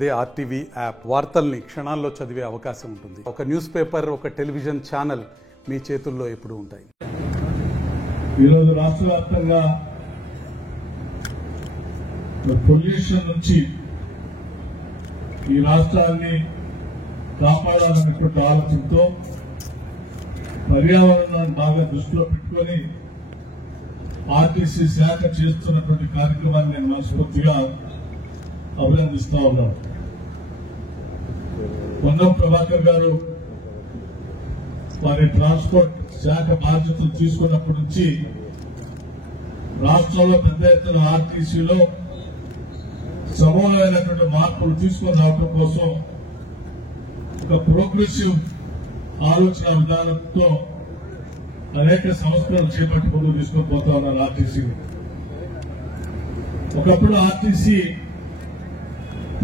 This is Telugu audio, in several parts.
అదే ఆర్టీవీ యాప్ వార్తల్ని క్షణాల్లో చదివే అవకాశం ఉంటుంది. ఒక న్యూస్ పేపర్, ఒక టెలివిజన్ ఛానల్ మీ చేతుల్లో ఎప్పుడూ ఉంటాయి. ఈరోజు రాష్ట్ర వ్యాప్తంగా పొల్యూషన్ నుంచి ఈ రాష్ట్రాన్ని కాపాడాలనేటువంటి ఆలోచనతో పర్యావరణాన్ని బాగా దృష్టిలో పెట్టుకుని ఆర్టీసీ శాఖ చేస్తున్నటువంటి కార్యక్రమాన్ని నేను మనస్ఫూర్తిగా అభినందిస్తా ఉన్నాను. పొన్నం ప్రభాకర్ గారు వారి ట్రాన్స్పోర్ట్ శాఖ బాధ్యతలు తీసుకున్నప్పటి నుంచి రాష్ట్రంలో పెద్ద ఎత్తున ఆర్టీసీలో సమూలమైనటువంటి మార్పులు తీసుకొని రావడం కోసం ఒక ప్రోగ్రెసివ్ ఆలోచన విధానంతో అనేక సంస్థలు చేపట్టి ముందుకు తీసుకొని పోతా ఉన్నారు ఆర్టీసీని. ఒకప్పుడు ఆర్టీసీ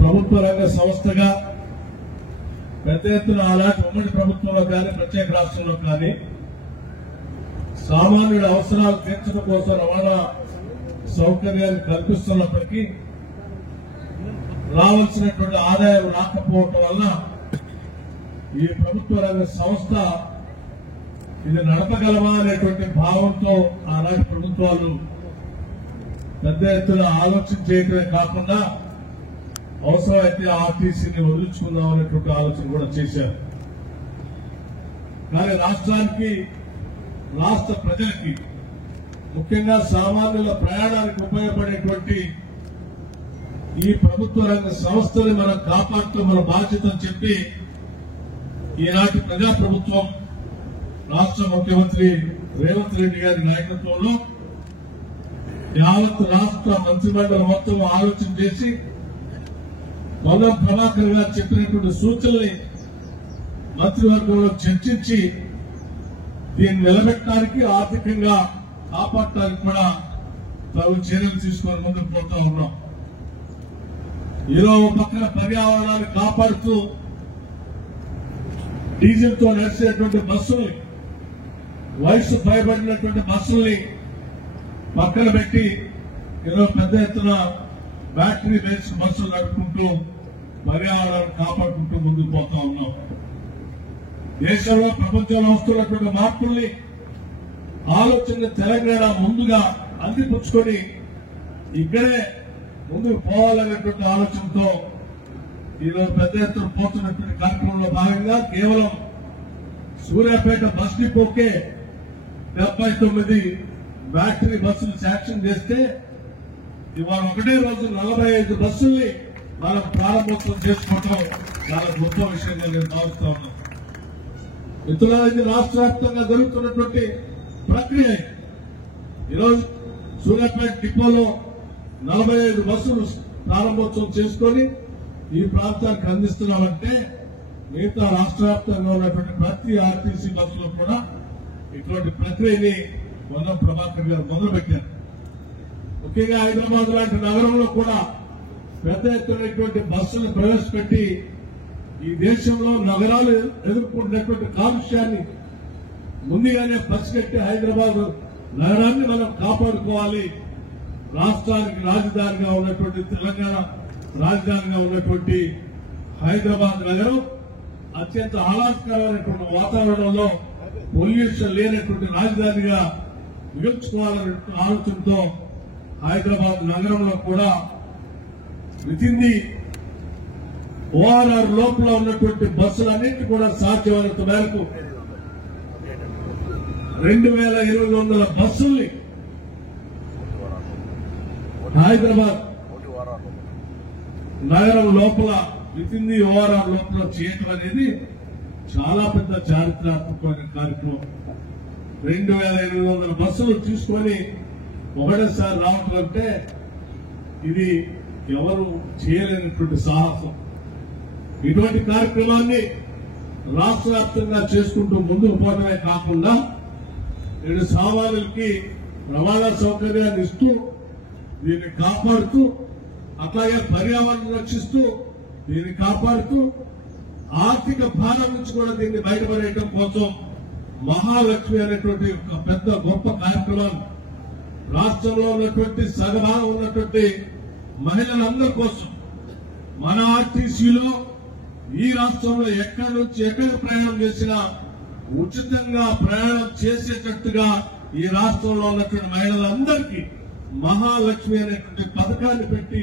ప్రభుత్వ రంగ సంస్థగా పెద్ద ఎత్తున అలాంటి ఉమ్మడి ప్రభుత్వంలో కానీ ప్రత్యేక రాష్ట్రంలో కానీ సామాన్యుడి అవసరాలు తీర్చడం కోసం రవాణా సౌకర్యాన్ని కల్పిస్తున్నప్పటికీ రావాల్సినటువంటి ఆదాయం రాకపోవటం వల్ల ఈ ప్రభుత్వ రంగ సంస్థ ఇది నడపగలమా అనేటువంటి భావంతో ఆనాటి ప్రభుత్వాలు పెద్ద ఎత్తున ఆలోచన చేయడమే కాకుండా అవసరమైతే ఆర్టీసీని వదిలించుకుందాం అనేటువంటి ఆలోచన కూడా చేశారు. కానీ రాష్ట్రానికి, రాష్ట్ర ప్రజలకి, ముఖ్యంగా సామాన్యుల ప్రయాణానికి ఉపయోగపడేటువంటి ఈ ప్రభుత్వ రంగ సంస్థని మనం కాపాడుతూ మన బాధ్యతను చెప్పి ఈనాటి ప్రజాప్రభుత్వం రాష్ట్ర ముఖ్యమంత్రి రేవంత్ రెడ్డి గారి నాయకత్వంలో యావత్ రాష్ట్ర మంత్రిమండలి మొత్తం ఆలోచన చేసి పొన్నం ప్రభాకర్ గారు చెప్పినటువంటి సూచనల్ని మంత్రివర్గంలో చర్చించి దీన్ని నిలబెట్టడానికి, ఆర్థికంగా కాపాడటానికి కూడా తగు చర్యలు తీసుకొని ముందుకు పోతా ఉన్నాం. ఈరోజు పక్కన పర్యావరణాన్ని కాపాడుతూ డీజిల్ తో నడిచేటువంటి బస్సుల్ని, వయసు పైబడినటువంటి బస్సుల్ని పక్కన పెట్టి ఈరోజు పెద్ద ఎత్తున బ్యాటరీ బేస్డ్ బస్సులు నడుపుకుంటూ పర్యావరణాన్ని కాపాడుకుంటూ ముందుకు పోతా ఉన్నాం. దేశంలో, ప్రపంచంలో వస్తున్నటువంటి మార్పుల్ని ఆలోచన తెలంగాణ ముందుగా అందిపుచ్చుకొని ఇక్కడే ముందుకు పోవాలనేటువంటి ఆలోచనతో ఈరోజు పెద్ద ఎత్తున పోతున్నటువంటి కార్యక్రమంలో భాగంగా కేవలం సూర్యాపేట బస్ డిపోకే 79 బ్యాటరీ బస్సులు శాంక్షన్ చేస్తే ఇవాళ ఒకటే రోజు 45 బస్సుల్ని మనం ప్రారంభోత్సవం చేసుకోవడం చాలా గొప్ప విషయంగా నేను భావిస్తా ఉన్నాను. మిత్రులారా, ఇది రాష్ట్ర వ్యాప్తంగా జరుగుతున్నటువంటి ప్రక్రియ. ఈరోజు సూర్యాపేట డిపోలో 45 బస్సులు ప్రారంభోత్సవం చేసుకొని ఈ ప్రాంతానికి అందిస్తున్నామంటే మిగతా రాష్ట్ర వ్యాప్తంగా ఉన్నటువంటి ప్రతి ఆర్టీసీ బస్సులో కూడా ఇటువంటి ప్రక్రియని పొన్నం ప్రభాకర్ గారు మొదలుపెట్టారు. ముఖ్యంగా హైదరాబాద్ లాంటి నగరంలో కూడా పెద్ద ఎత్తునటువంటి బస్సులు ప్రవేశపెట్టి ఈ దేశంలో నగరాలు ఎదుర్కొంటున్నటువంటి కాలుష్యాన్ని ముందుగానే పసిగట్టి హైదరాబాద్ నగరాన్ని మనం కాపాడుకోవాలి. రాష్ట్రానికి రాజధానిగా ఉన్నటువంటి, తెలంగాణ రాజధానిగా ఉన్నటువంటి హైదరాబాద్ నగరం అత్యంత ఆహ్లాదకరమైనటువంటి వాతావరణంలో పొల్యూషన్ లేనటువంటి రాజధానిగా మిగుల్చుకోవాలనే ఆలోచనతో హైదరాబాద్ నగరంలో కూడా వితిన్ ది ఓఆర్ఆర్ లోపల ఉన్నటువంటి బస్సులన్నింటినీ కూడా సాధ్యమైనంత మేరకు 2800 బస్సుల్ని హైదరాబాద్ నగరం లోపల వితిన్ ది ఓఆర్ఆర్ లోపల చేయటం అనేది చాలా పెద్ద చారిత్రాత్మకమైన కార్యక్రమం. 2800 బస్సులు తీసుకొని ఒకటేసారి రావటం అంటే ఇది ఎవరు చేయలేనటువంటి సాహసం. ఇటువంటి కార్యక్రమాన్ని రాష్ట్ర వ్యాప్తంగా చేసుకుంటూ ముందుకు పోవడమే కాకుండా నేడు సామాన్యులకి రవాణా సౌకర్యాన్ని ఇస్తూ దీన్ని కాపాడుతూ, అట్లాగే పర్యావరణం రక్షిస్తూ దీన్ని కాపాడుతూ ఆర్థిక భారం నుంచి కూడా దీన్ని బయటపడేయడం కోసం మహాలక్ష్మి అనేటువంటి ఒక పెద్ద గొప్ప కార్యక్రమాన్ని రాష్ట్రంలో ఉన్నటువంటి సగభాగం ఉన్నటువంటి మహిళలందరి కోసం మన ఆర్టీసీలో ఈ రాష్ట్రంలో ఎక్కడి నుంచి ఎక్కడికి ప్రయాణం చేసినా ఉచితంగా ప్రయాణం చేసేటట్టుగా ఈ రాష్ట్రంలో ఉన్నటువంటి మహిళలందరికీ మహాలక్ష్మి అనేటువంటి పథకాన్ని పెట్టి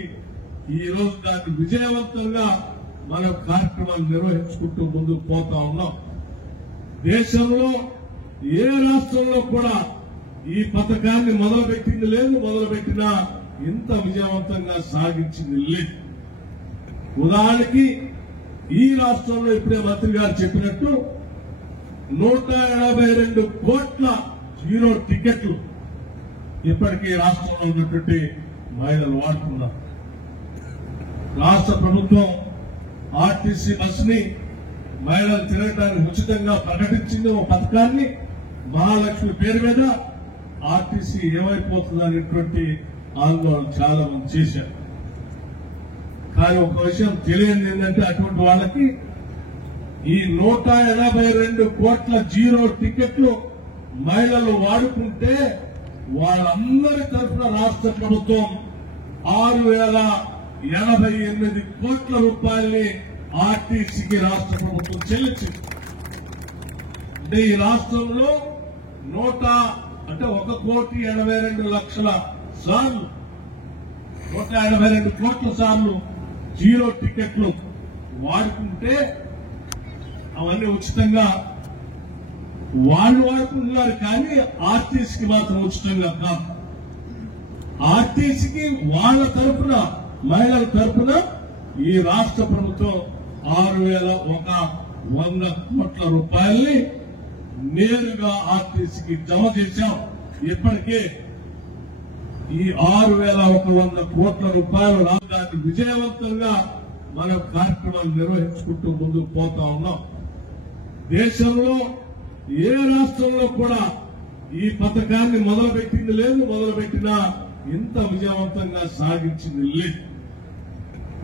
ఈ రోజు దాన్ని విజయవంతంగా మనం కార్యక్రమాలు నిర్వహించుకుంటూ ముందుకు పోతా ఉన్నాం. దేశంలో ఏ రాష్ట్రంలో కూడా ఈ పథకాన్ని మొదలుపెట్టింది లేదు, మొదలుపెట్టినా ఇంత విజయవంతంగా సాగించింది లేదు. ఉదాహరణకి ఈ రాష్ట్రంలో ఇప్పుడే మంత్రి గారు చెప్పినట్టు 182 కోట్ల జీరో టికెట్లు ఇప్పటికీ రాష్ట్రంలో ఉన్నటువంటి మహిళలు వాడుతున్నారు. రాష్ట్ర ప్రభుత్వం ఆర్టీసీ బస్సుని మహిళలు తిరగడానికి ఉచితంగా ప్రకటించింది. ఒక పథకాన్ని మహాలక్ష్మి పేరు మీద ఆర్టీసీ ఏమైపోతుంది అనేటువంటి ఆందోళన చాలా మంది చేశారు. కానీ ఒక విషయం తెలియదు ఏంటంటే అటువంటి వాళ్ళకి ఈ 182 కోట్ల జీరో టికెట్లు మహిళలు వాడుకుంటే వాళ్ళందరి తరఫున రాష్ట్ర ప్రభుత్వం 6,088 కోట్ల రూపాయల్ని ఆర్టీసీకి రాష్ట్ర ప్రభుత్వం చెల్లించింది. అంటే ఈ రాష్ట్రంలో 1,82,00,000 సార్లు 182 కోట్ల సార్లు జీరో టికెట్లు వాడుకుంటే అవన్నీ ఉచితంగా వాళ్ళు వాడుకుంటున్నారు. కానీ ఆర్టీసీకి మాత్రం ఉచితంగా కాదు. ఆర్టీసీకి వాళ్ళ తరఫున మహిళల తరఫున ఈ రాష్ట్ర ప్రభుత్వం 6,100 కోట్ల రూపాయల్ని నేరుగా ఆర్టీసీకి జమ చేశాం. ఇప్పటికే ఈ 6,100 కోట్ల రూపాయలు దాన్ని విజయవంతంగా మనం కార్యక్రమాలు నిర్వహించుకుంటూ ముందుకు పోతా ఉన్నాం. దేశంలో ఏ రాష్ట్రంలో కూడా ఈ పథకాన్ని మొదలుపెట్టింది లేదు, మొదలుపెట్టినా ఇంత విజయవంతంగా సాగించింది లేదు.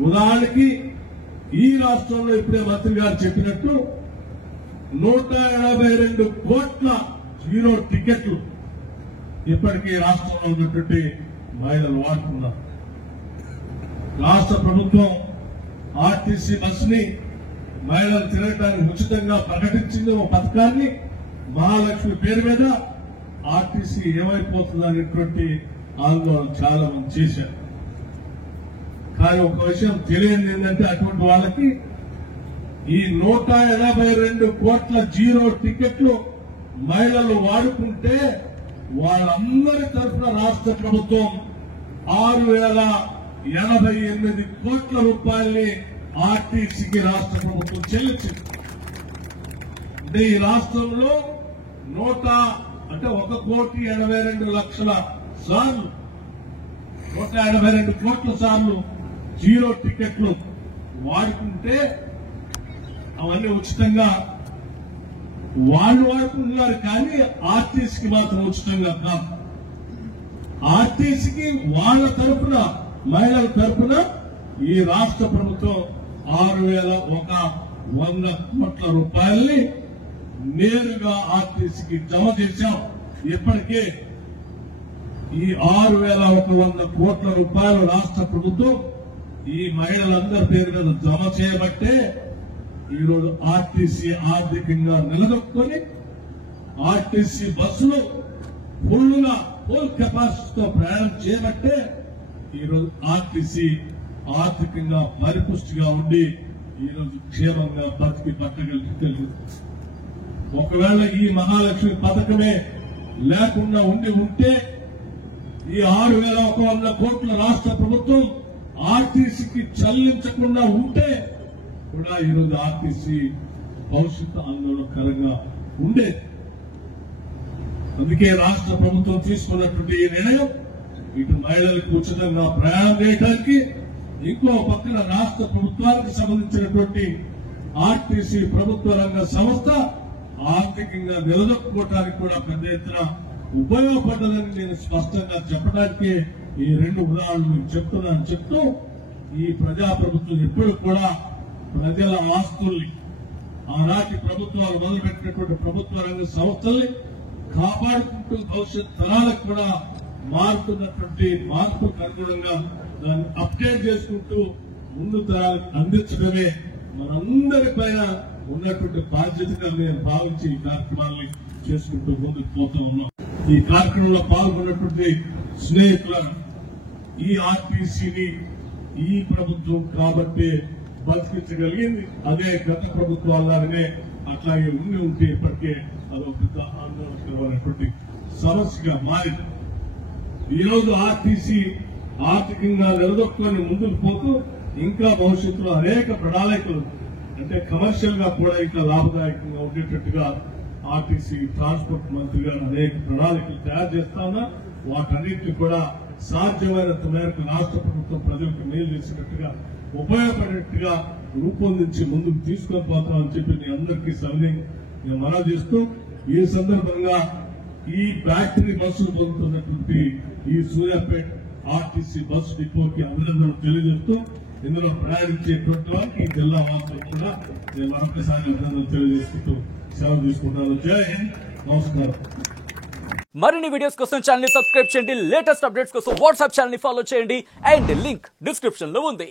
ఉదాహరణకి ఈ రాష్ట్రంలో ఇప్పుడే మంత్రి గారు చెప్పినట్టు 182 కోట్ల జీరో టికెట్లు ఇప్పటికీ రాష్ట్రంలో ఉన్నటువంటి మహిళలు వాడుతున్నారు. రాష్ట్ర ప్రభుత్వం ఆర్టీసీ బస్సుని మహిళలు తిరగడానికి ఉచితంగా ప్రకటించింది. ఒక పథకాన్ని మహాలక్ష్మి పేరు మీద ఆర్టీసీ ఏమైపోతుంది అనేటువంటి ఆందోళన చాలా మంది చేశారు. కానీ ఒక విషయం తెలియదు ఏంటంటే అటువంటి వాళ్ళకి ఈ 182 కోట్ల జీరో టికెట్లు మహిళలు వాడుకుంటే వాళ్ళందరి తరఫున రాష్ట్ర ప్రభుత్వం 6,088 కోట్ల రూపాయల్ని ఆర్టీసీకి రాష్ట్ర ప్రభుత్వం చెల్లించింది. అంటే ఈ రాష్ట్రంలో 1,82,00,000 సార్లు 182 కోట్ల సార్లు జీరో టికెట్లు వాడుకుంటే అవన్నీ ఉచితంగా వాళ్ళు వాడుకుంటున్నారు. కానీ ఆర్టీసీకి మాత్రం ఉచితంగా కాదు. ఆర్టీసీకి వాళ్ళ తరఫున మహిళల తరఫున ఈ రాష్ట్ర ప్రభుత్వం 6,100 కోట్ల రూపాయల్ని నేరుగా ఆర్టీసీకి జమ చేశాం. ఇప్పటికే ఈ 6,100 కోట్ల రూపాయలు రాష్ట్ర ప్రభుత్వం ఈ మహిళలందరి పేరు మీద జమ చేయబట్టే ఈరోజు ఆర్టీసీ ఆర్థికంగా నిలదొక్కుని ఆర్టీసీ బస్సులు ఫుల్ కెపాసిటీతో ప్రయాణం చేయబట్టే ఈరోజు ఆర్టీసీ ఆర్థికంగా పరిపుష్టిగా ఉండి ఈరోజు క్షేమంగా బతికి పట్టగలిగి. ఒకవేళ ఈ మహాలక్ష్మి పథకమే లేకుండా ఉంటే ఈ 6,100 కోట్ల రాష్ట్ర ప్రభుత్వం ఆర్టీసీకి చెల్లించకుండా ఉంటే కూడా ఈరోజు ఆర్టీసీ భవిష్యత్తు ఆందోళనకరంగా ఉండేది. అందుకే రాష్ట్ర ప్రభుత్వం తీసుకున్నటువంటి ఈ నిర్ణయం ఇటు మహిళలకు ఉచితంగా ప్రయాణం చేయడానికి, ఇంకో పక్కన రాష్ట్ర ప్రభుత్వానికి సంబంధించినటువంటి ఆర్టీసీ ప్రభుత్వ రంగ సంస్థ ఆర్థికంగా నిలదొక్కుకోవడానికి కూడా పెద్ద ఎత్తున ఉపయోగపడ్డదని నేను స్పష్టంగా చెప్పడానికి ఈ రెండు ఉదాహరణలు మీకు చెప్తూ ఈ ప్రజాప్రభుత్వం ఎప్పుడు కూడా ప్రజల ఆస్తుల్ని ఆనాటి ప్రభుత్వాలు మొదలుపెట్టినటువంటి ప్రభుత్వ రంగ సంస్థల్ని కాపాడుకుంటూ భవిష్యత్ తరాలకు కూడా మారుతున్నటువంటి మార్పుకు అనుగుణంగా దాన్ని అప్డేట్ చేసుకుంటూ ముందు తరాలకు అందించడమే మనందరి పైన ఉన్నటువంటి బాధ్యతగా నేను భావించి ఈ కార్యక్రమాన్ని చేసుకుంటూ ముందుకు పోతూ ఉన్నాం. ఈ కార్యక్రమంలో పాల్గొన్నటువంటి స్నేహితుల ఈ ఆర్టీసీని ఈ ప్రభుత్వం కాబట్టి బతికించగలిగింది. అదే గత ప్రభుత్వాలనే అట్లాగే ఉంటే ఇప్పటికే అదొక పెద్ద ఆందోళనకరమైనటువంటి సమస్యగా మారింది. ఈ రోజు ఆర్టీసీ ఆర్థికంగా నిలదొక్కుని ముందుకు పోతూ ఇంకా భవిష్యత్తులో అనేక ప్రణాళికలు అంటే కమర్షియల్ గా కూడా ఇంకా లాభదాయకంగా ఉండేటట్టుగా ఆర్టీసీ ట్రాన్స్పోర్ట్ మంత్రి గారు అనేక ప్రణాళికలు తయారు చేస్తా ఉన్నా. వాటన్నింటినీ కూడా సాధ్యమైనంత మేరకు రాష్ట్ర ప్రభుత్వం ప్రజలకు మేలు చేసినట్టుగా ఉపయోగపడేట్టుగా రూపొందించి ముందుకు తీసుకొని పోతామని చెప్పి మీ అందరికీ నేను మనవి చేస్తూ ఈ సందర్భంగా ఈ బ్యాటరీ బస్సులు పొందుతున్నటువంటి ఈ సూర్యాపేట ఆర్టీసీ బస్సు డిపోకి అభినందనలు తెలియజేస్తూ ఇందులో ప్రయాణించేటువంటి వారికి ఈ జిల్లా వాసులకు కూడా నేను మరొకసారి అభినందనలు తెలియజేసుకుంటూ సెలవు తీసుకుంటాను. జై హింద్, నమస్కారం. మరిన్ని వీడియోస్ కోసం ఛానల్ ని సబ్స్క్రైబ్ చేయండి. లేటెస్ట్ అప్డేట్స్ కోసం వాట్సాప్ ఛానల్ ని ఫాలో చేయండి. అండ్ లింక్ డిస్క్రిప్షన్ లో ఉంది.